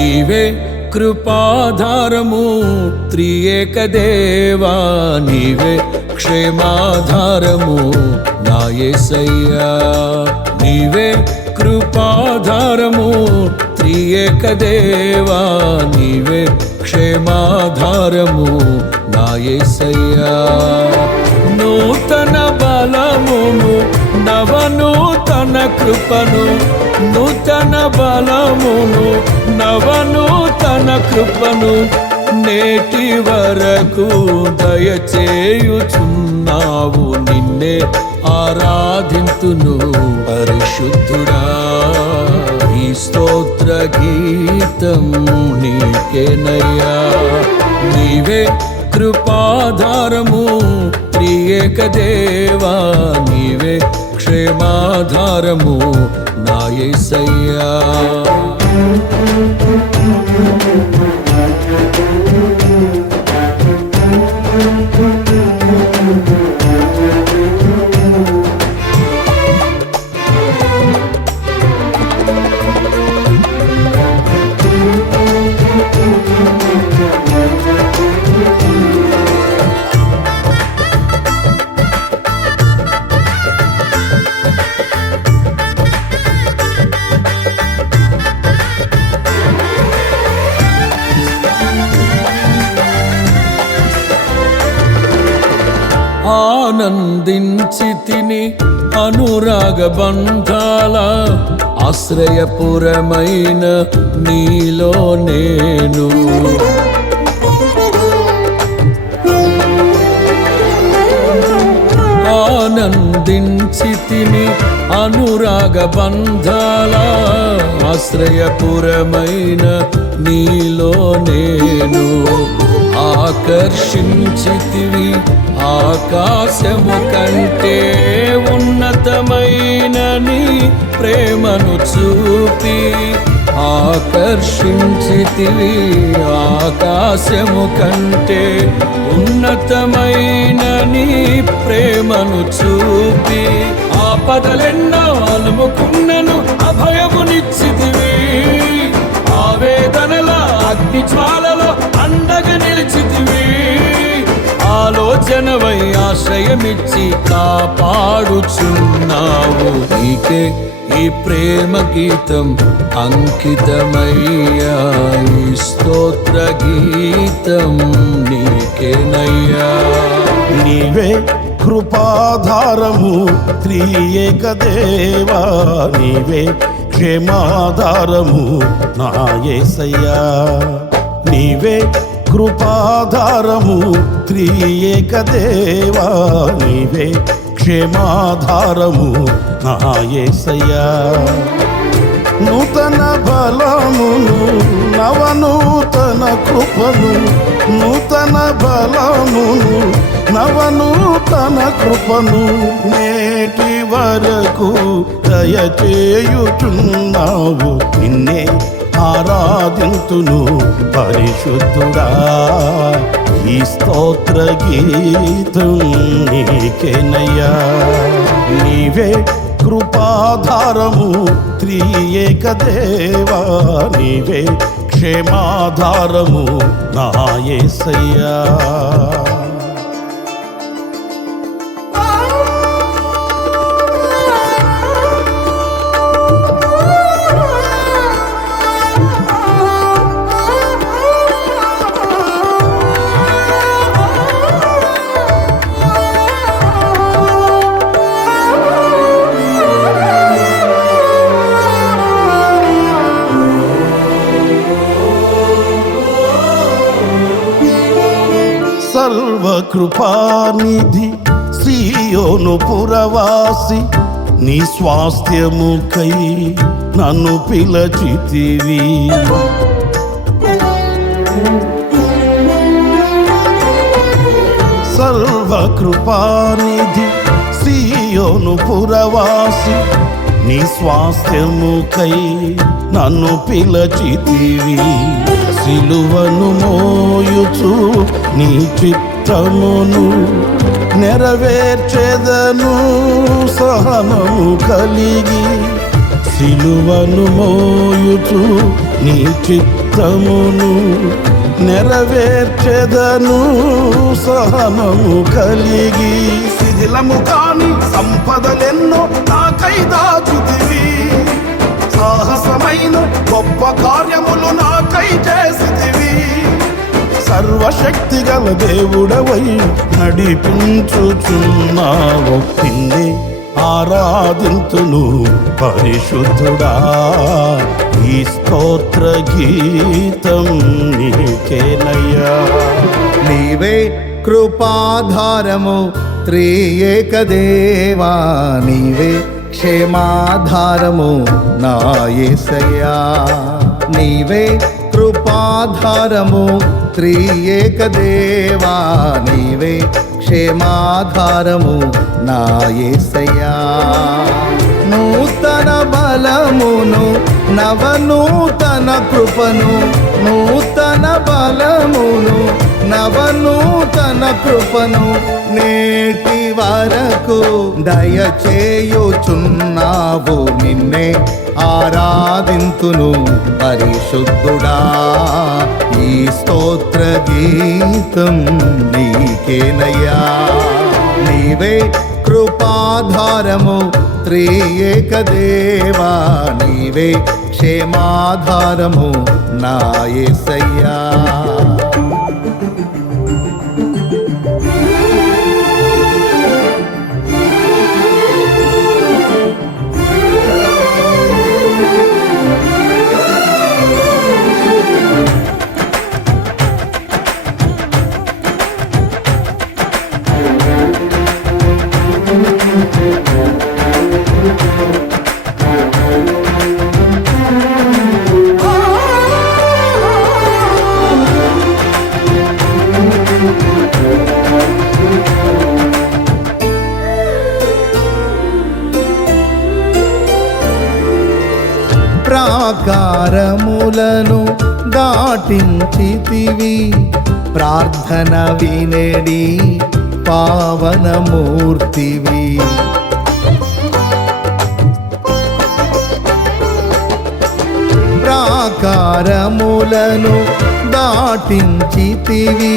నీవే కృపాధారము త్రియేక దేవా, నీవే క్షేమాధారము నా యేసయ్యా. నీవే కృపాధారము త్రియేక దేవా, నీవే క్షేమాధారము నా యేసయ్యా. నూతన బలమును నవనూతన కృపను, నూతన బలమును నవనూతన కృపను నేటి వరకు దయచేయుచున్నావు. నిన్నే ఆరాధింతును పరిశుద్ధుడా. ఈ స్తోత్ర గీతం నీకేనయ్యా. నీవే కృపాధారము త్రియేక దేవా, నీవే క్షేమాధారము నా యేసయ్యా. ఆనందించి తిని అనురాగ బంధాల ఆశ్రయపురమైన నీలో నేను. ఆనందించి తిని అనురాగ బంధాల ఆశ్రయపురమైన నీలో నేను. ఆకర్షించితివి ఆకాశము కంటే ఉన్నతమైన నీ ప్రేమను చూపి. ఆకర్షించితివి ఆకాశము కంటే ఉన్నతమైన నీ ప్రేమను చూపి. ఆపదలెన్నో అలుముకున్నను అభయమునిచ్చితివి. ఆవేదనల అగ్ని జ్వాలలో అండగా నిలిచితివి. ఆలోచనవై ఆశ్రయమిచ్చి కాపాడుచున్నావు. నీకే ఈ ప్రేమ గీతం అంకితమయ్యా. ఈ స్తోత్ర గీతం నీకేనయ్యా. నీవే కృపాధారము త్రియేక దేవా, నీవే క్షేమాధారము నా యేసయ్యా. నీవే కృపాధారము త్రియేక దేవా, నీవే క్షేమాధారము నా యేసయ్యా. నూతన బలమును నవనూతన కృపను, నూతన బలమును నవనూతన కృపను నేటి వరకు దయచేయుచున్నావు. నిన్నే ఆరాధింతును పరిశుద్ధుడా. ఈ స్తోత్ర గీతం నీకేనయ్యా. నీవే కృపాధారము త్రియేక దేవా, నీవే క్షేమాధారము నా యేసయ్యా. సర్వకృపానిధి సీయోను పురవాసి, నీ స్వాస్థ్యముకై నన్ను పిలచితివి. సర్వకృపానిధి సీయోను పురవాసి, నీ స్వాస్థ్యముకై నన్ను పిలచితివి. సిలువను మోయుచు నీ చిత్తమును నెరవేర్చెదను సహనము కలిగి. సిలువను మోయుచు నీ చిత్తమును చిత్తమును నెరవేర్చెదను సహనము కలిగి. శిథిలము కాని సంపదలెన్నో నాకై దాచితివి, సాహసమైన గొప్ప కార్యములు నాకై చేసితివి. సర్వశక్తి గల దేవుడవై నడిపించుచున్నావు, నిన్నే ఆరాధింతును పరిశుద్ధుడా. ఈ స్తోత్ర గీతం నీకేనయ్యా. నీవే కృపాధారము త్రియేక దేవా, నీవే క్షేమాధారము నా యేసయ్యా. నీవే కృపాధారము త్రియేక దేవా, నీవే క్షేమాధారము నా యేసయ్యా. నూతన బలమును నవనూతన కృపను, నూతన బలమును నవనూతన కృపను నేటి వరకు దయచేయుచున్నావు, నిన్నే ఆరాధింతును పరిశుద్ధుడా. ఈ స్తోత్ర గీతం నీకేనయ్యా. నీవే కృపాధారము త్రియేక దేవా, నీవే క్షేమాధారము నా యేసయ్యా. ప్రాకారములను దాటించితివి, ప్రార్థన వినేడి పావనమూర్తివి. ప్రాకారములను దాటించితివి,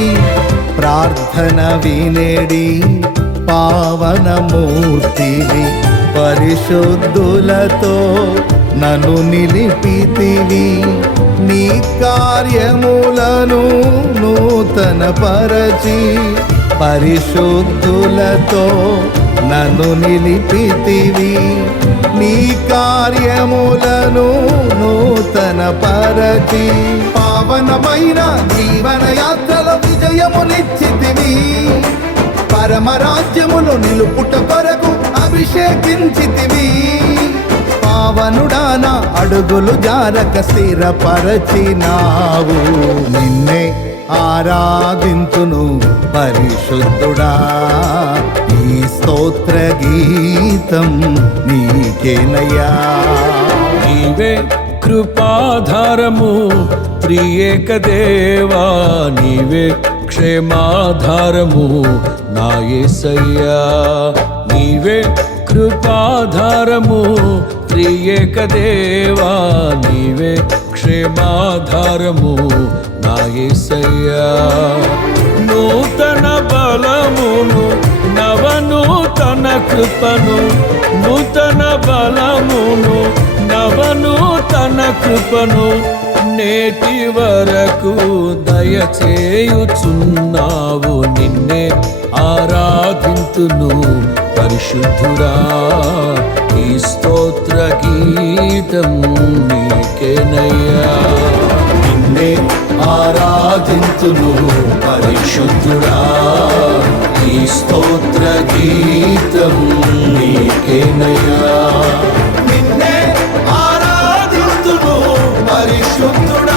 ప్రార్థన వినేడి పావనమూర్తివి. పరిశుద్ధులతో నన్ను నిలిపితివి, నీ కార్యములను నూతన పరచి. పరిశుద్ధులతో నన్ను నిలిపితివి, నీ కార్యములను నూతన పరచి. పావనమైన జీవన యాత్రలో విజయమునిచ్చితివి, పరమరాజ్యములు నిలుపుట కొరకు అభిషేకించితివి. పావనుడాన అడుగులు జారక స్థిరపరచినావు, నిన్నే ఆరాధింతును పరిశుద్ధుడా. ఈ స్తోత్ర గీతం నీకేనయ్యా. నీవే కృపాధారము త్రియేక దేవా, నీవే క్షేమాధారము నా యేసయ్యా. నీవే కృపాధారము త్రియేక దేవా, నీవే క్షేమాధారము నా యేసయ్యా. నూతన బలమును నవనూతన కృపను, నూతన బలమును నవనూతన కృపను నేటి వరకు దయచేయుచున్నావు, నిన్నే ఆరాధింతును పరిశుద్ధుడా. ఈ స్తోత్ర గీతం నీకేనయ్యా. నిన్నే ఆరాధింతును పరిశుద్ధుడా. ఈ స్తోత్ర గీతం నీకేనయ్యా. నిన్నే ఆరాధింతును పరిశుద్ధుడా.